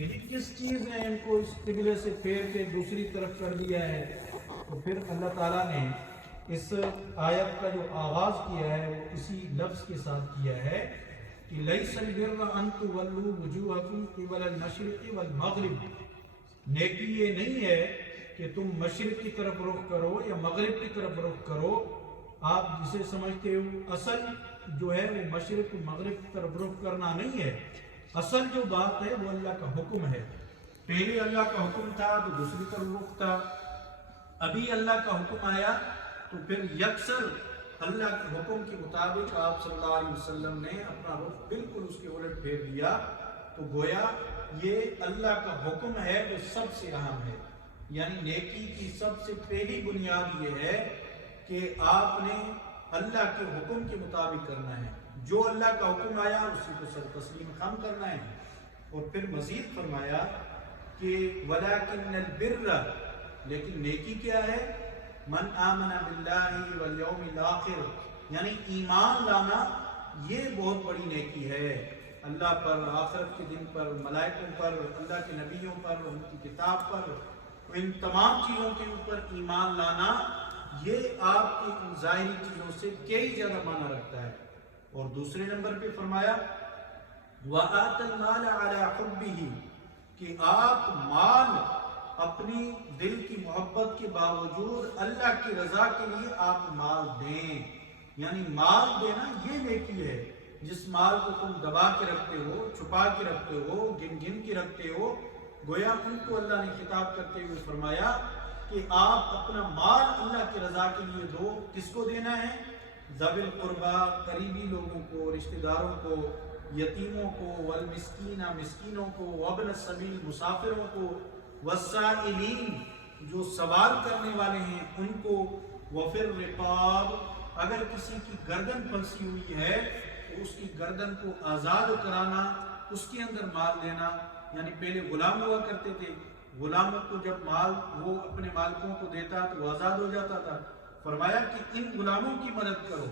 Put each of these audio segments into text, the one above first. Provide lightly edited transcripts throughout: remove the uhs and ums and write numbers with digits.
کہ کس چیز نے ان کو اس قبلے سے پھیر کے دوسری طرف کر دیا ہے. تو پھر اللہ تعالیٰ نے اس آیت کا جو آغاز کیا ہے وہ اسی لفظ کے ساتھ کیا ہے کہ لیس البر ان تولوا وجوہکم قبل المشرق والمغرب. نیکی یہ نہیں ہے کہ تم مشرق کی طرف رخ کرو یا مغرب کی طرف رخ کرو. آپ جسے سمجھتے ہو اصل جو ہے وہ مشرق مغرب کی طرف رخ کرنا نہیں ہے. اصل جو بات ہے وہ اللہ کا حکم ہے. پہلے اللہ کا حکم تھا تو دوسری طرف رخ تھا. ابھی اللہ کا حکم آیا تو پھر یکسر اللہ کے حکم کے مطابق آپ صلی اللہ علیہ وسلم نے اپنا رخ بالکل اس کے الٹ پھیر دیا. تو گویا یہ اللہ کا حکم ہے جو سب سے اہم ہے. یعنی نیکی کی سب سے پہلی بنیاد یہ ہے کہ آپ نے اللہ کے حکم کے مطابق کرنا ہے. جو اللہ کا حکم آیا اسی کو سر تسلیم خم کرنا ہے. اور پھر مزید فرمایا کہ وَلَكِنَّ الْبِرَّ، لیکن نیکی کیا ہے؟ من آمن باللہ والیوم الآخر، یعنی ایمان لانا یہ بہت بڑی نیکی ہے. اللہ پر، آخرت کے دن پر، ملائکوں پر، اللہ کے نبیوں پر، ان کی کتاب پر، ان تمام چیزوں کے اوپر ایمان لانا یہ آپ کی ان ظاہری چیزوں سے کئی زیادہ معنی رکھتا ہے. اور دوسرے نمبر پہ فرمایا وَآتَ الْمَالَ عَلَىٰ حُبِّهِ، کہ آپ مال اپنی دل کی محبت کے باوجود اللہ کی رضا کے لیے آپ مال دیں. یعنی مال دینا یہ نیکی ہے. جس مال کو تم دبا کے رکھتے ہو، چھپا کے رکھتے ہو، گن گن کے رکھتے ہو، گویا ان کو اللہ نے خطاب کرتے ہوئے فرمایا کہ آپ اپنا مال اللہ کی رضا کے لیے دو. کس کو دینا ہے؟ ذوی القربا، قریبی لوگوں کو، رشتہ داروں کو، یتیموں کو، والمسکین، مسکینوں کو، وابن السبیل، مسافروں کو، والسائلین، جو سوال کرنے والے ہیں ان کو، وفی الرقاب، اگر کسی کی گردن پھنسی ہوئی ہے تو اس کی گردن کو آزاد کرانا، اس کے اندر مال دینا. یعنی پہلے غلام ہوا کرتے تھے، غلاموں کو جب مال وہ اپنے مالکوں کو دیتا تو وہ آزاد ہو جاتا تھا. فرمایا کہ ان غلاموں کی مدد کرو.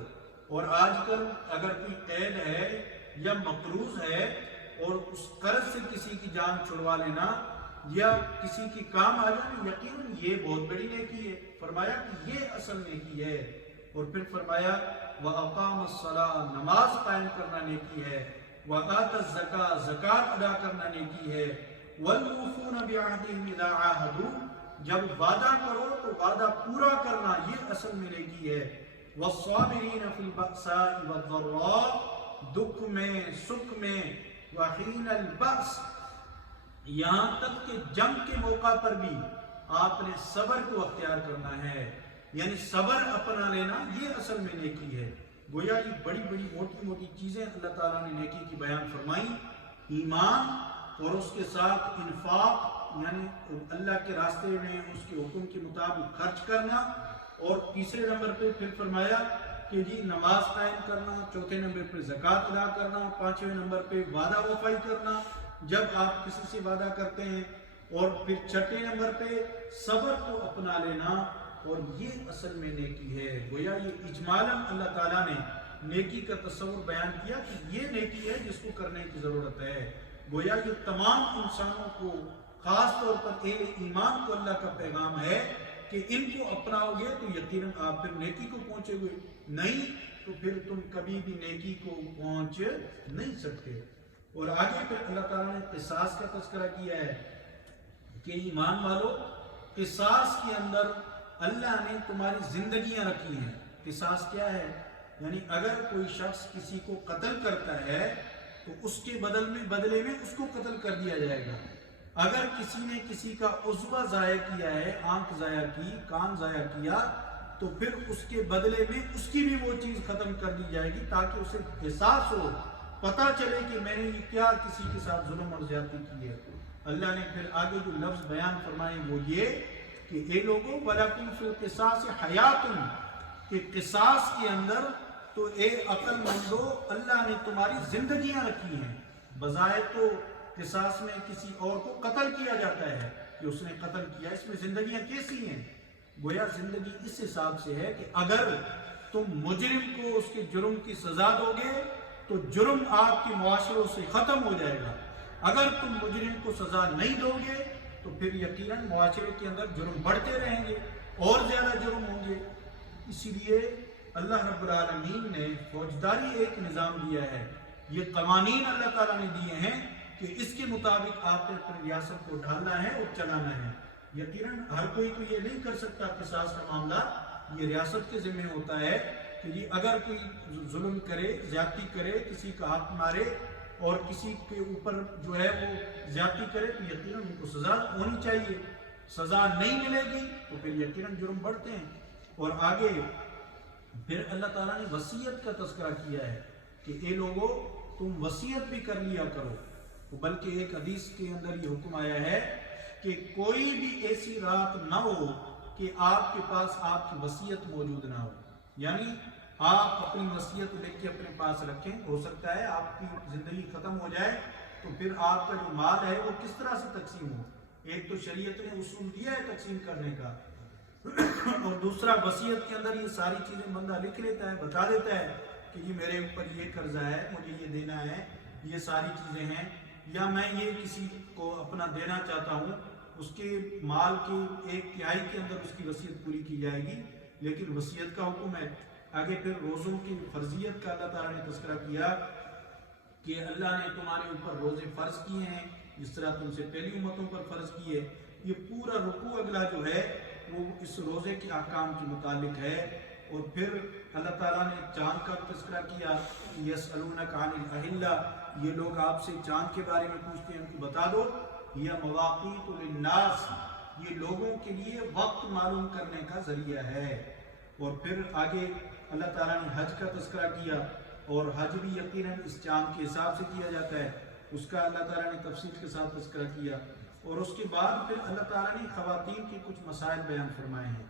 اور آج کل اگر کوئی قید ہے یا مقروض ہے اور اس قرض سے کسی کی جان چھڑوا لینا یا کسی کی کام آ جانا، یقیناً یہ بہت بڑی نیکی ہے. فرمایا کہ یہ اصل نیکی ہے. اور پھر فرمایا وَأَقَامَ الصَّلَاةَ، نماز قائم کرنا نیکی ہے. وَآتَى الزَّكَاةَ، زکوٰۃ ادا کرنا نیکی ہے. وَالْمُوفُونَ بِعَهْدِهِمْ إِذَا عَاهَدُوا، جب وعدہ کرو تو وعدہ پورا کرنا یہ اصل میں نیکی ہے. وَالصَّابِرِينَ فِي الْبَأْسَاءِ وَالضَّرَّاءِ، دکھ میں، سکھ میں، وَحِينَ الْبَأْسِ، یہاں تک کہ جنگ کے موقع پر بھی آپ نے صبر کو اختیار کرنا ہے. یعنی صبر اپنا لینا یہ اصل میں نیکی ہے. گویا یہ بڑی بڑی موٹی موٹی چیزیں اللہ تعالیٰ نے نیکی کی بیان فرمائی. ایمان اور اس کے ساتھ انفاق، یعنی اللہ کے راستے میں اس کے حکم کے مطابق خرچ کرنا. اور تیسرے نمبر پہ پھر فرمایا کہ جی نماز قائم کرنا. چوتھے نمبر پہ زکوٰۃ ادا کرنا. پانچویں نمبر پہ وعدہ وفائی کرنا جب آپ کسی سے وعدہ کرتے ہیں. اور پھر چھٹے نمبر پہ صبر کو اپنا لینا. اور یہ اصل میں نیکی ہے. گویا یہ اجمالاً اللہ تعالیٰ نے نیکی کا تصور بیان کیا کہ یہ نیکی ہے جس کو کرنے کی ضرورت ہے. گویا یہ تمام انسانوں کو، خاص طور پر اہل ایمان کو اللہ کا پیغام ہے کہ ان کو اپناؤ گے تو یقیناً آپ پھر نیکی کو پہنچے ہوئے، نہیں تو پھر تم کبھی بھی نیکی کو پہنچ نہیں سکتے. اور آگے پھر اللہ تعالیٰ نے قصاص کا تذکرہ کیا ہے کہ ایمان والو، قصاص کے اندر اللہ نے تمہاری زندگیاں رکھی ہیں. قصاص کیا ہے؟ یعنی اگر کوئی شخص کسی کو قتل کرتا ہے تو اس کے بدلے میں اس کو قتل کر دیا جائے گا. اگر کسی نے کسی کا عضو ضائع کیا ہے، آنکھ ضائع کی، کان ضائع کیا، تو پھر اس کے بدلے میں اس کی بھی وہ چیز ختم کر دی جائے گی تاکہ اسے احساس ہو، پتہ چلے کہ میں نے یہ کیا کسی کے ساتھ ظلم اور زیادتی کی ہے. اللہ نے پھر آگے جو لفظ بیان فرمائے وہ یہ کہ اے لوگوں وَلَكُمْ فِي الْقِصَاصِ حَيَاتٌ، کہ قصاص کے اندر تو اے عقل مندو اللہ نے تمہاری زندگیاں رکھی ہیں. بظاہر تو قصاص میں کسی اور کو قتل کیا جاتا ہے کہ اس نے قتل کیا، اس میں زندگیاں کیسی ہیں؟ گویا زندگی اس حساب سے ہے کہ اگر تم مجرم کو اس کے جرم کی سزا دو گے تو جرم آپ کے معاشروں سے ختم ہو جائے گا. اگر تم مجرم کو سزا نہیں دو گے تو پھر یقیناً معاشرے کے اندر جرم بڑھتے رہیں گے اور زیادہ جرم ہوں گے۔ اسی لیے اللہ رب العالمین نے فوجداری ایک نظام دیا ہے، یہ قوانین اللہ تعالیٰ نے دیے ہیں کہ اس کے مطابق آپ نے اپنی ریاست کو ڈھالنا ہے اور چلانا ہے۔ یقیناً ہر کوئی تو یہ نہیں کر سکتا، قصاص کا معاملہ یہ ریاست کے ذمہ ہوتا ہے کہ جی اگر کوئی ظلم کرے، زیادتی کرے، کسی کا حق مارے اور کسی کے اوپر جو ہے وہ زیادتی کرے تو یقیناً ان کو سزا ہونی چاہیے۔ سزا نہیں ملے گی تو پھر یقیناً جرم بڑھتے ہیں۔ اور آگے پھر اللہ تعالیٰ نے وصیت کا تذکرہ کیا ہے کہ اے لوگو تم وصیت بھی کر لیا کرو، بلکہ ایک حدیث کے اندر یہ حکم آیا ہے کہ کوئی بھی ایسی رات نہ ہو کہ آپ کے پاس آپ کی وصیت موجود نہ ہو، یعنی آپ اپنی وصیت لکھ کے اپنے پاس رکھیں۔ ہو سکتا ہے آپ کی زندگی ختم ہو جائے تو پھر آپ کا جو مال ہے وہ کس طرح سے تقسیم ہو۔ ایک تو شریعت نے اصول دیا ہے تقسیم کرنے کا، اور دوسرا وصیت کے اندر یہ ساری چیزیں بندہ لکھ لیتا ہے، بتا دیتا ہے کہ یہ میرے اوپر یہ قرضہ ہے، مجھے یہ دینا ہے، یہ ساری چیزیں ہیں، یا میں یہ کسی کو اپنا دینا چاہتا ہوں، اس کے مال کی 1/3 کے اندر اس کی وصیت پوری کی جائے گی۔ لیکن وصیت کا حکم ہے۔ آگے پھر روزوں کی فرضیت کا اللہ تعالیٰ نے تذکرہ کیا کہ اللہ نے تمہارے اوپر روزے فرض کیے ہیں جس طرح تم سے پہلی امتوں پر فرض کیے۔ یہ پورا رکوع اگلا جو ہے وہ اس روزے کے احکام کے متعلق ہے۔ اور پھر اللہ تعالیٰ نے چاند کا تذکرہ کیا، یسألونک عن الأہلہ، یہ لوگ آپ سے چاند کے بارے میں پوچھتے ہیں، ان کو بتا دو یہ مواقیت للناس، یہ لوگوں کے لیے وقت معلوم کرنے کا ذریعہ ہے۔ اور پھر آگے اللہ تعالیٰ نے حج کا تذکرہ کیا، اور حج بھی یقیناً اس چاند کے حساب سے کیا جاتا ہے، اس کا اللہ تعالیٰ نے تفصیل کے ساتھ تذکرہ کیا۔ اور اس کے بعد پھر اللہ تعالیٰ نے خواتین کے کچھ مسائل بیان فرمائے ہیں،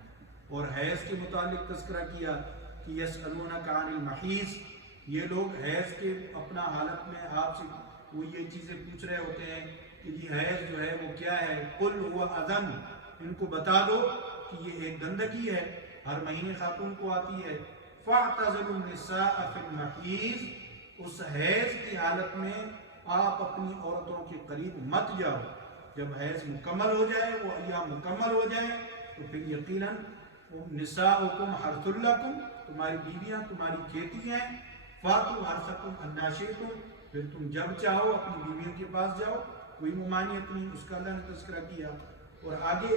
اور حیض کے متعلق تذکرہ کیا کہ یسألونک عن المحیض، یہ لوگ حیض کے اپنا حالت میں آپ سے وہ یہ چیزیں پوچھ رہے ہوتے ہیں کہ یہ حیض جو ہے وہ کیا ہے، قل هو اذن، ان کو بتا دو کہ یہ ایک گندگی ہے، ہر مہینے خاتون کو آتی ہے۔ فاعتزلوا النساء فی المحیض، اس حیض کی حالت میں آپ اپنی عورتوں کے قریب مت جاؤ۔ جب حیض مکمل ہو جائے، وہ ایام مکمل ہو جائے تو پھر یقیناً نساؤکم حرث لکم، تمہاری بیویاں تمہاری کھیتی ہیں، فاتوا حرثکم انا شئتم، پھر تم جب چاہو اپنی بیویوں کے پاس جاؤ، کوئی ممانعت نہیں، اس کا اللہ نے تذکرہ کیا۔ اور آگے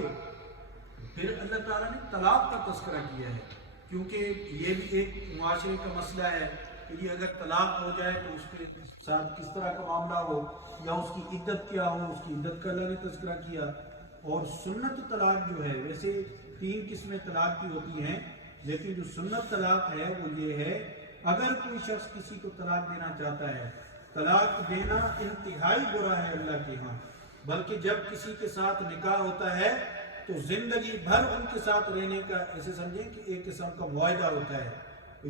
پھر اللہ تعالیٰ نے طلاق کا تذکرہ کیا ہے، کیونکہ یہ بھی ایک معاشرے کا مسئلہ ہے کہ یہ اگر طلاق ہو جائے تو اس کے ساتھ کس طرح کا معاملہ ہو، یا اس کی عدت کیا ہو، اس کی عدت کا اللہ نے تذکرہ کیا۔ اور سنت طلاق جو ہے، ویسے 3 قسمیں طلاق کی ہوتی ہیں، لیکن جو سنت طلاق ہے وہ یہ ہے اگر کوئی شخص کسی کو طلاق دینا چاہتا ہے، طلاق دینا انتہائی برا ہے اللہ کے ہاں، بلکہ جب کسی کے ساتھ نکاح ہوتا ہے تو زندگی بھر ان کے ساتھ رہنے کا ایسے سمجھیں کہ ایک قسم کا معاہدہ ہوتا ہے۔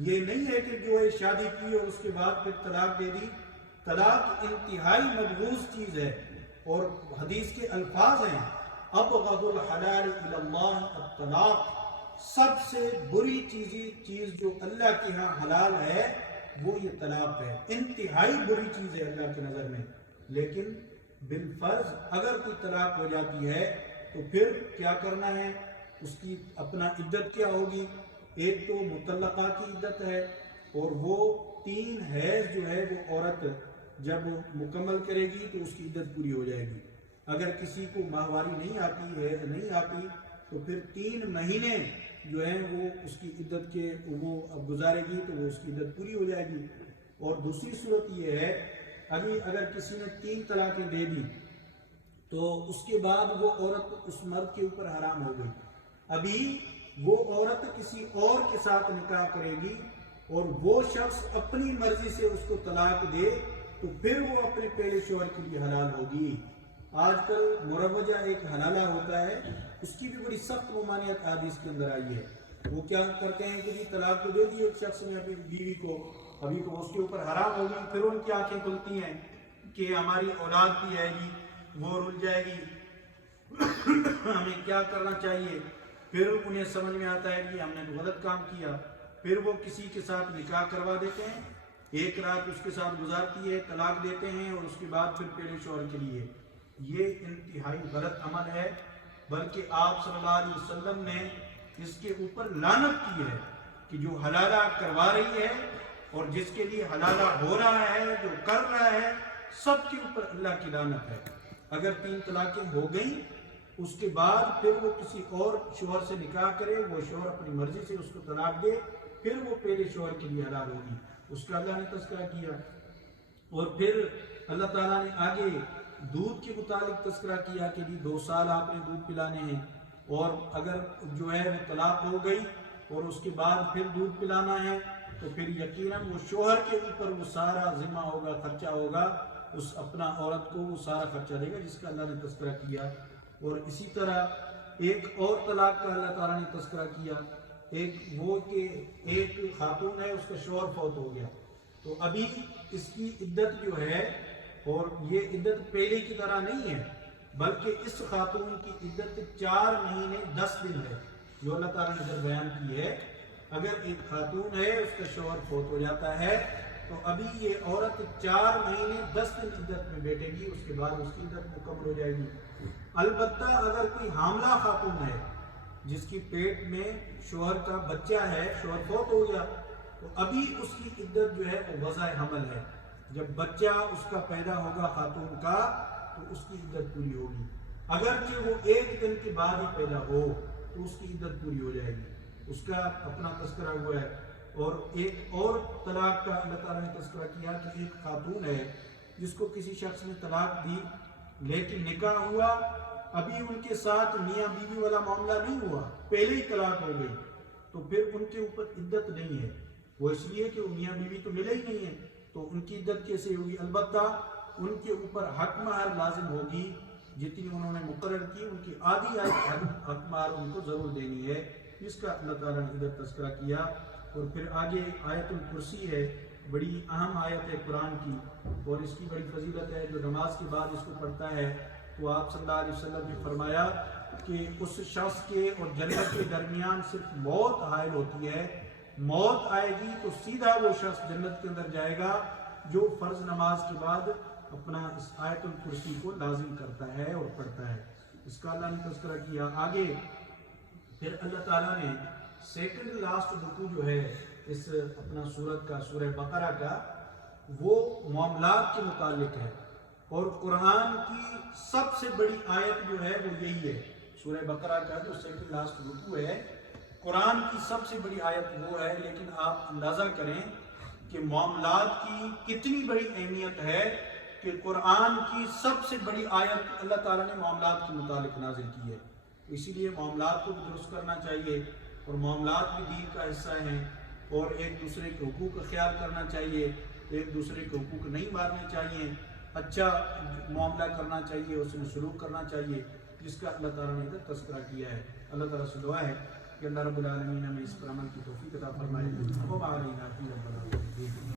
یہ نہیں ہے کہ جو ہے شادی کی اور اس کے بعد پھر طلاق دے دی۔ طلاق انتہائی مبغوض چیز ہے، اور حدیث کے الفاظ ہیں ابغض الحلال الی اللہ الطلاق، سب سے بری چیز جو اللہ کے ہاں حلال ہے وہ یہ طلاق ہے، انتہائی بری چیز ہے اللہ کی نظر میں۔ لیکن بالفرض اگر کوئی طلاق ہو جاتی ہے تو پھر کیا کرنا ہے، اس کی اپنا عدت کیا ہوگی۔ ایک تو مطلقہ کی عدت ہے، اور وہ 3 حیض جو ہے وہ عورت جب مکمل کرے گی تو اس کی عدت پوری ہو جائے گی۔ اگر کسی کو ماہواری نہیں آتی تو پھر 3 مہینے جو ہیں وہ اس کی عدت کے وہ اب گزارے گی تو وہ اس کی عدت پوری ہو جائے گی۔ اور دوسری صورت یہ ہے اگر کسی نے 3 طلاقیں دے دی تو اس کے بعد وہ عورت اس مرد کے اوپر حرام ہو گئی، ابھی وہ عورت کسی اور کے ساتھ نکاح کرے گی اور وہ شخص اپنی مرضی سے اس کو طلاق دے تو پھر وہ اپنے پہلے شوہر کے لیے حلال ہوگی۔ آج کل مروجہ ایک حلالہ ہوتا ہے، اس کی بھی بڑی سخت ممانعت حدیث کے اندر آئی ہے۔ وہ کیا کرتے ہیں کہ طلاق تو دے دی ایک شخص نے اپنی بیوی کو، ابھی کو اس کے اوپر حرام ہوگی، پھر ان کی آنکھیں کھلتی ہیں کہ ہماری اولاد بھی ہے گی، وہ رل جائے گی، ہمیں کیا کرنا چاہیے۔ پھر انہیں سمجھ میں آتا ہے کہ ہم نے غلط کام کیا، پھر وہ کسی کے ساتھ نکاح کروا دیتے ہیں ایک رات اس کے ساتھ گزارتی ہے، طلاق دیتے ہیں اور اس کے بعد پھر پہلے شوہر کے لیے، یہ انتہائی غلط عمل ہے، بلکہ آپ صلی اللہ علیہ وسلم نے اس کے اوپر لعنت کی ہے کہ جو حلالہ کروا رہی ہے اور جس کے لیے حلالہ ہو رہا ہے، جو کر رہا ہے، سب کے اوپر اللہ کی لعنت ہے۔ اگر 3 طلاقیں ہو گئیں اس کے بعد پھر وہ کسی اور شوہر سے نکاح کرے، وہ شوہر اپنی مرضی سے اس کو طلاق دے، پھر وہ پہلے شوہر کے لیے حلال ہوگی، اس کا اللہ نے تذکرہ کیا۔ اور پھر اللہ تعالیٰ نے آگے دودھ کے متعلق تذکرہ کیا کہ 2 سال آپ نے دودھ پلانے ہیں، اور اگر جو ہے وہ طلاق ہو گئی اور اس کے بعد پھر دودھ پلانا ہے تو پھر یقیناً وہ شوہر کے اوپر وہ سارا ذمہ ہوگا، خرچہ ہوگا، اس اپنا عورت کو وہ سارا خرچہ دے گا، جس کا اللہ نے تذکرہ کیا۔ اور اسی طرح ایک اور طلاق کا اللہ تعالیٰ نے تذکرہ کیا، ایک وہ کہ ایک خاتون ہے، اس کا شوہر فوت ہو گیا، تو ابھی اس کی عدت جو ہے، اور یہ عدت پہلے کی طرح نہیں ہے، بلکہ اس خاتون کی عدت 4 مہینے 10 دن ہے، جو اللہ تعالیٰ نے ادھر بیان کی ہے۔ اگر ایک خاتون ہے، اس کا شوہر فوت ہو جاتا ہے تو ابھی یہ عورت 4 مہینے 10 دن عدت میں بیٹھے گی، اس کے بعد اس کی عدت مکمل ہو جائے گی۔ البتہ اگر کوئی حاملہ خاتون ہے جس کی پیٹ میں شوہر کا بچہ ہے، شوہر فوت ہو گیا، تو ابھی اس کی عدت جو ہے وہ وضع حمل ہے، جب بچہ اس کا پیدا ہوگا خاتون کا تو اس کی عدت پوری ہوگی، اگرچہ وہ 1 دن کے بعد ہی پیدا ہو تو اس کی عدت پوری ہو جائے گی، اس کا اپنا تذکرہ ہوا ہے۔ اور ایک اور طلاق کا اللہ تعالیٰ نے تذکرہ کیا کہ ایک خاتون ہے جس کو کسی شخص نے طلاق دی، لیکن نکاح ہوا، ابھی ان کے ساتھ میاں بیوی والا معاملہ نہیں ہوا، پہلے ہی طلاق ہو گئی، تو پھر ان کے اوپر عدت نہیں ہے، وہ اس لیے کہ وہ میاں بیوی تو ملے ہی نہیں ہے، تو ان کی عدت کیسے ہوگی؟ البتہ ان کے اوپر حق مہر لازم ہوگی، جتنی انہوں نے مقرر کی ان کی آدھی حق مہر ان کو ضرور دینی ہے، جس کا اللہ تعالیٰ نے ادھر تذکرہ کیا۔ اور پھر آگے آیت الکرسی ہے، بڑی اہم آیت ہے قرآن کی، اور اس کی بڑی فضیلت ہے، جو نماز کے بعد اس کو پڑھتا ہے تو آپ صلی اللہ علیہ وسلم نے فرمایا کہ اس شخص کے اور جنت کے درمیان صرف موت حائل ہوتی ہے، موت آئے گی تو سیدھا وہ شخص جنت کے اندر جائے گا جو فرض نماز کے بعد اپنا اس آیت الکرسی کو لازم کرتا ہے اور پڑھتا ہے، اس کا اللہ نے تذکرہ کیا۔ آگے پھر اللہ تعالیٰ نے سیکنڈ لاسٹ رکوع جو ہے اس اپنا سورت کا، سورہ بقرہ کا، وہ معاملات کے متعلق ہے، اور قرآن کی سب سے بڑی آیت جو ہے وہ یہی ہے، سورہ بقرہ کا جو سیکنڈ لاسٹ رکوع ہے، قرآن کی سب سے بڑی آیت وہ ہے، لیکن آپ اندازہ کریں کہ معاملات کی کتنی بڑی اہمیت ہے کہ قرآن کی سب سے بڑی آیت اللہ تعالیٰ نے معاملات کے متعلق نازل کی ہے، اسی لیے معاملات کو بھی درست کرنا چاہیے، اور معاملات بھی دین کا حصہ ہیں، اور ایک دوسرے کے حقوق کا خیال کرنا چاہیے، ایک دوسرے کے حقوق نہیں مارنے چاہیے، اچھا معاملہ کرنا چاہیے، اس میں سلوک کرنا چاہیے، جس کا اللہ تعالیٰ نے ادھر تذکرہ کیا ہے۔ اللہ تعالیٰ سے دعا ہے کہ اللہ رب العالمین ہمیں اس پر عمل کی توفیق عطا فرمائے۔